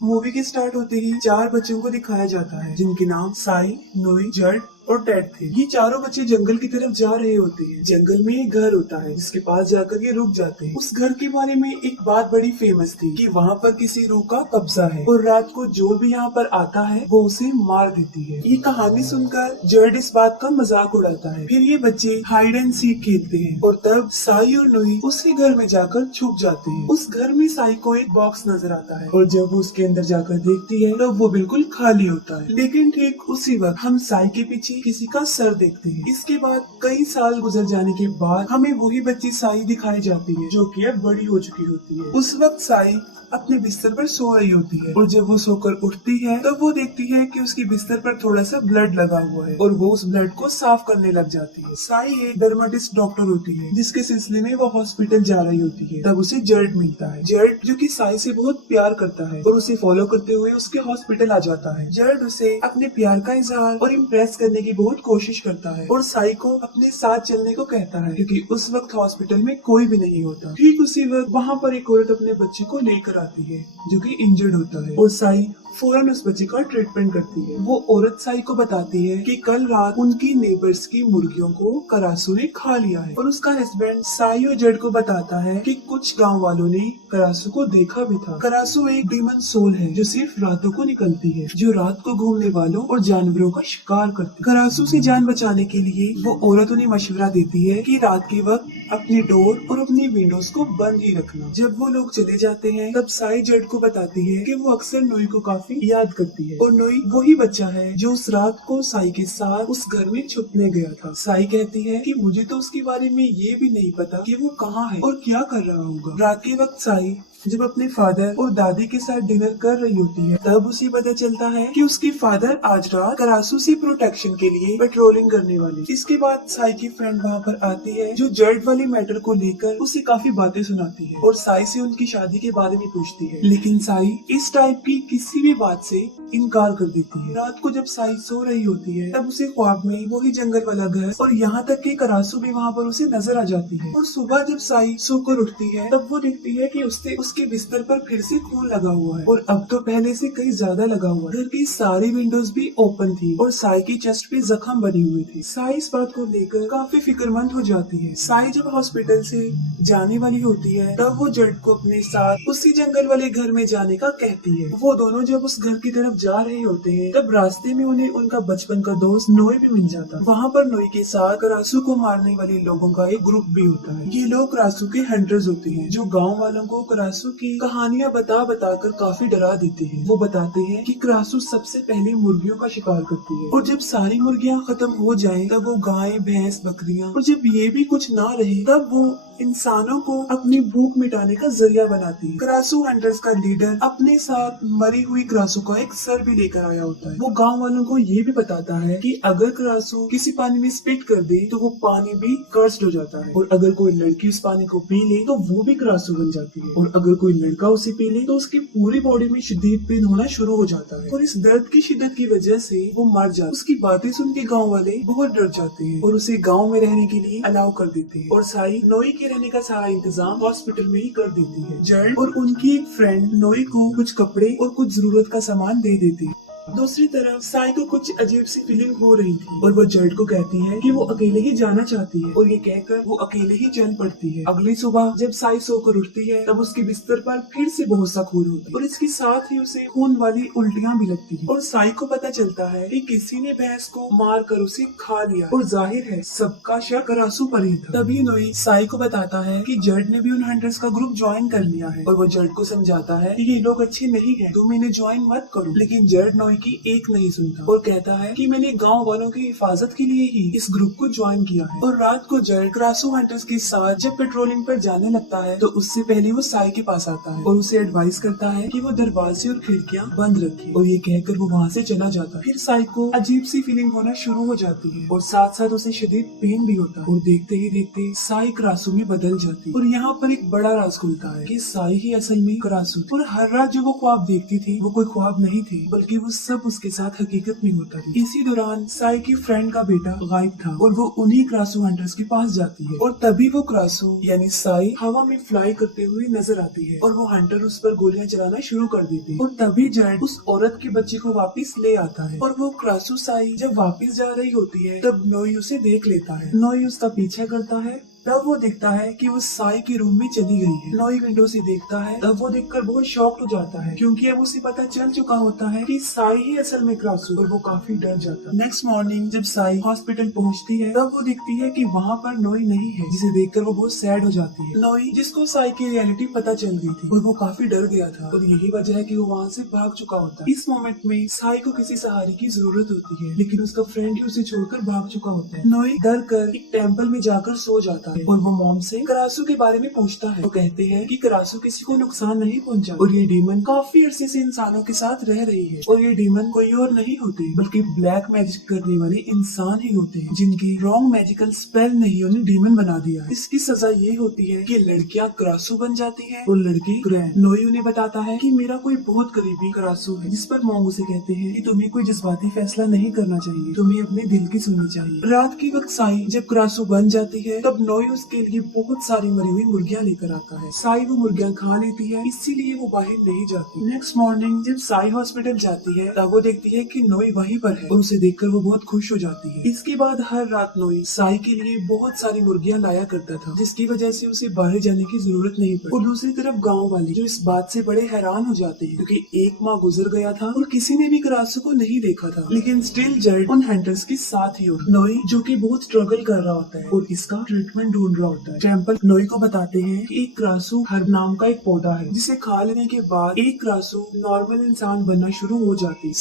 Movie के start होते ही चार बच्चों को दिखाया जाता है जिनके नाम साई, नोई, जड और टेड थे। ये चारों बच्चे जंगल की तरफ जा रहे होते हैं। जंगल में एक घर होता है जिसके पास जाकर ये रुक जाते हैं। उस घर के बारे में एक बात बड़ी फेमस थी कि वहाँ पर किसी रूह का कब्जा है और रात को जो भी यहाँ पर आता है वो उसे मार देती है। ये कहानी सुनकर जड इस बात का मजाक उड़ाता है। फिर ये बच्चे हाइड एंड सीक खेलते हैं और तब साई और नोई उसी घर में जाकर छुप जाते हैं। उस घर में साई को एक बॉक्स नजर आता है और जब वो उसके अंदर जाकर देखती है तो वो बिल्कुल खाली होता है। लेकिन ठीक उसी वक्त हम साई के पीछे किसी का सर देखते हैं। इसके बाद कई साल गुजर जाने के बाद हमें वही बच्ची साई दिखाई जाती है जो कि अब बड़ी हो चुकी होती है। उस वक्त साई अपने बिस्तर पर सो रही होती है और जब वो सोकर उठती है तब वो देखती है कि उसकी बिस्तर पर थोड़ा सा ब्लड लगा हुआ है और वो उस ब्लड को साफ करने लग जाती है। साई एक डर्मेटिस्ट डॉक्टर होती है जिसके सिलसिले में वो हॉस्पिटल जा रही होती है। तब उसे जर्ड मिलता है। जर्ड जो कि साई से बहुत प्यार करता है और उसे फॉलो करते हुए उसके हॉस्पिटल आ जाता है। जर्ड उसे अपने प्यार का इजहार और इम्प्रेस करने की बहुत कोशिश करता है और साई को अपने साथ चलने को कहता है क्योंकि उस वक्त हॉस्पिटल में कोई भी नहीं होता। ठीक उसी वक्त वहाँ पर एक औरत अपने बच्चे को लेकर आती है जो कि इंजर्ड होता है और साई फौरन उस बच्चे का ट्रीटमेंट करती है। वो औरत साई को बताती है कि कल रात उनकी नेबर्स की मुर्गियों को करासू ने खा लिया है और उसका हस्बैंड साई और जड को बताता है कि कुछ गांव वालों ने करासू को देखा भी था। करासू एक डीमन सोल है जो सिर्फ रातों को निकलती है, जो रात को घूमने वालों और जानवरों का शिकार करती है। करासू से जान बचाने के लिए वो औरत उन्हें मशवरा देती है कि रात के वक्त अपनी डोर और अपनी विंडोज को बंद ही रखना। जब वो लोग चले जाते हैं तब साई जड को बताती है कि वो अक्सर नोई को काफी याद करती है और नोई वही बच्चा है जो उस रात को साई के साथ उस घर में छुपने गया था। साई कहती है कि मुझे तो उसके बारे में ये भी नहीं पता कि वो कहाँ है और क्या कर रहा होगा। रात के वक्त साई जब अपने फादर और दादी के साथ डिनर कर रही होती है तब उसे पता चलता है कि उसके फादर आज रात करासू से प्रोटेक्शन के लिए पेट्रोलिंग करने वाले। इसके बाद साई की फ्रेंड वहाँ पर आती है जो जर्ड वाली मैटर को लेकर उसे काफी बातें सुनाती है और साई से उनकी शादी के बारे में पूछती है। लेकिन साई इस टाइप की किसी भी बात से इनकार कर देती है। रात को जब साई सो रही होती है तब उसे ख्वाब में वही जंगल वाला घर और यहाँ तक कि करासू भी वहाँ पर उसे नजर आ जाती है। और सुबह जब साई सोकर उठती है तब वो देखती है कि उसके बिस्तर पर फिर से खून लगा हुआ है और अब तो पहले से कई ज्यादा लगा हुआ है। घर की सारी विंडोज भी ओपन थी और साई की चेस्ट पे जख्म बने हुए थे। साई इस बात को लेकर काफी फिक्रमंद हो जाती है। साई जब हॉस्पिटल से जाने वाली होती है तब वो जड को अपने साथ उसी जंगल वाले घर में जाने का कहती है। वो दोनों जब उस घर की तरफ जा रहे होते हैं तब रास्ते में उन्हें उनका बचपन का दोस्त नोई भी मिल जाता है। वहाँ पर नोई के साथ करासू को मारने वाले लोगों का एक ग्रुप भी होता है। ये लोग करासू के हंटर्स होते हैं जो गाँव वालों को करासू की कहानियाँ बता कर काफी डरा देते हैं। वो बताते हैं कि करासू सबसे पहले मुर्गियों का शिकार करती है और जब सारी मुर्गियाँ खत्म हो जाएं तब वो गाय, भैंस, बकरियाँ और जब ये भी कुछ ना रहे तब वो इंसानों को अपनी भूख मिटाने का जरिया बनाती है। करासू हंटर्स का लीडर अपने साथ मरी हुई करासू का एक सर भी लेकर आया होता है। वो गांव वालों को ये भी बताता है कि अगर करासू किसी पानी में स्पिट कर दे तो वो पानी भी कर्स्ड हो जाता है और अगर कोई लड़की उस पानी को पी ले तो वो भी करासू बन जाती है और अगर कोई लड़का उसे पी ले तो उसकी पूरी बॉडी में शदीद पेन होना शुरू हो जाता है और इस दर्द की शिद्दत की वजह से वो मर जाता है। उसकी बातें सुन के गाँव वाले बहुत डर जाते हैं और उसे गाँव में रहने के लिए अलाउ कर देते हैं और साई नोई के रहने का सारा इंतजाम हॉस्पिटल में ही कर देती है। जर्ड और उनकी एक फ्रेंड नोई को कुछ कपड़े और कुछ जरूरत का सामान दे देती है। दूसरी तरफ साई को कुछ अजीब सी फीलिंग हो रही थी और वो जर्ड को कहती है कि वो अकेले ही जाना चाहती है और ये कहकर वो अकेले ही चल पड़ती है। अगली सुबह जब साई सोकर उठती है तब उसके बिस्तर पर फिर से बहुत सा खून होता है और इसके साथ ही उसे खून वाली उल्टियाँ भी लगती है और साई को पता चलता है कि किसी ने भैंस को मार कर उसे खा लिया और जाहिर है सबका शक करासू पर ही था। तभी नोई साई को बताता है कि जर्ड ने भी उन हंटर्स का ग्रुप ज्वाइन कर लिया है और वो जर्ड को समझाता है कि ये लोग अच्छे नहीं है, तुम इन्हें ज्वाइन मत करो। लेकिन जर्ड नोई की एक नहीं सुनता और कहता है कि मैंने गांव वालों की हिफाजत के लिए ही इस ग्रुप को ज्वाइन किया है। और रात को जर्ड करासू हंटर्स के साथ जब पेट्रोलिंग पर जाने लगता है तो उससे पहले वो साई के पास आता है और उसे एडवाइस करता है कि वो दरवाजे और खिड़कियां बंद रखे और ये कहकर वो वहाँ से चला जाता है। फिर साई को अजीब सी फीलिंग होना शुरू हो जाती है और साथ साथ उसे शदीद पेन भी होता है और देखते ही देखते साई करासू में बदल जाती है। और यहाँ पर एक बड़ा राज खुलता है कि साई ही असल में करासू थी और हर रात जो वो ख्वाब देखती थी वो कोई ख्वाब नहीं थे बल्कि वो सब उसके साथ हकीकत में होता है। इसी दौरान साई की फ्रेंड का बेटा गायब था और वो उन्हीं क्रासू हंटर्स के पास जाती है और तभी वो क्रासू यानी साई हवा में फ्लाई करते हुए नजर आती है और वो हंटर उस पर गोलियां चलाना शुरू कर देती है और तभी जड उस औरत के बच्चे को वापस ले आता है और वो क्रासू साई जब वापस जा रही होती है तब नोई उसे देख लेता है। नोई उसका पीछा करता है, तब वो देखता है कि वो साई के रूम में चली गई है। नोई विंडो से देखता है, तब वो देखकर बहुत शॉक्ड हो जाता है क्योंकि अब उसे पता चल चुका होता है कि साई ही असल में क्रासू, और वो काफी डर जाता है। नेक्स्ट मॉर्निंग जब साई हॉस्पिटल पहुंचती है तब वो देखती है कि वहाँ पर नोई नहीं है, जिसे देखकर वो बहुत सैड हो जाती है। नोई जिसको साई की रियलिटी पता चल गई थी और वो काफी डर गया था और यही वजह है कि वो वहाँ से भाग चुका होता है। इस मोमेंट में साई को किसी सहारे की जरूरत होती है लेकिन उसका फ्रेंड ही उसे छोड़कर भाग चुका होता है। नोई डर कर एक टेम्पल में जाकर सो जाता है और वो मॉम से करासू के बारे में पूछता है। वो कहते हैं कि करासू किसी को नुकसान नहीं पहुंचा और ये डीमन काफी अरसे से इंसानों के साथ रह रही है और ये डीमन कोई और नहीं होते बल्कि ब्लैक मैजिक करने वाले इंसान ही होते हैं जिनकी रॉन्ग मैजिकल स्पेल ने ही उन्हें डीमन बना दिया है। इसकी सजा ये होती है कि लड़कियां करासू बन जाती हैं और लड़के ग्रैंड। नोई उन्हें बताता है कि मेरा कोई बहुत करीबी करासू है, जिस पर मॉन्ग उसे कहते हैं कि तुम्हें कोई जज्बाती फैसला नहीं करना चाहिए, तुम्हें अपने दिल की सुननी चाहिए। रात के वक्त साई जब करासू बन जाती है तब नोई उसके लिए बहुत सारी मरी हुई मुर्गियां लेकर आता है। साई वो मुर्गियां खा लेती है, इसीलिए वो बाहर नहीं जाती। नेक्स्ट मॉर्निंग जब साई हॉस्पिटल जाती है तब वो देखती है कि नोई वहीं पर है और उसे देखकर वो बहुत खुश हो जाती है। इसके बाद हर रात नोई साई के लिए बहुत सारी मुर्गियां लाया करता था, जिसकी वजह से उसे बाहर जाने की जरूरत नहीं पड़ी। और दूसरी तरफ गाँव वाले जो इस बात से बड़े हैरान हो जाते हैं क्योंकि एक माह गुजर गया था और किसी ने भी करासू को नहीं देखा था, लेकिन स्टिल जड उन हंटर्स के साथ ही होता। नोई जो कि बहुत स्ट्रगल कर रहा होता है और इसका ट्रीटमेंट ढूंढ रहा होता है। टेम्पल नोई को बताते हैं कि एक क्रासू हर्ब नाम का एक पौधा है जिसे खा लेने के बाद एक क्रासू नॉर्मल इंसान बनना शुरू हो जाती है।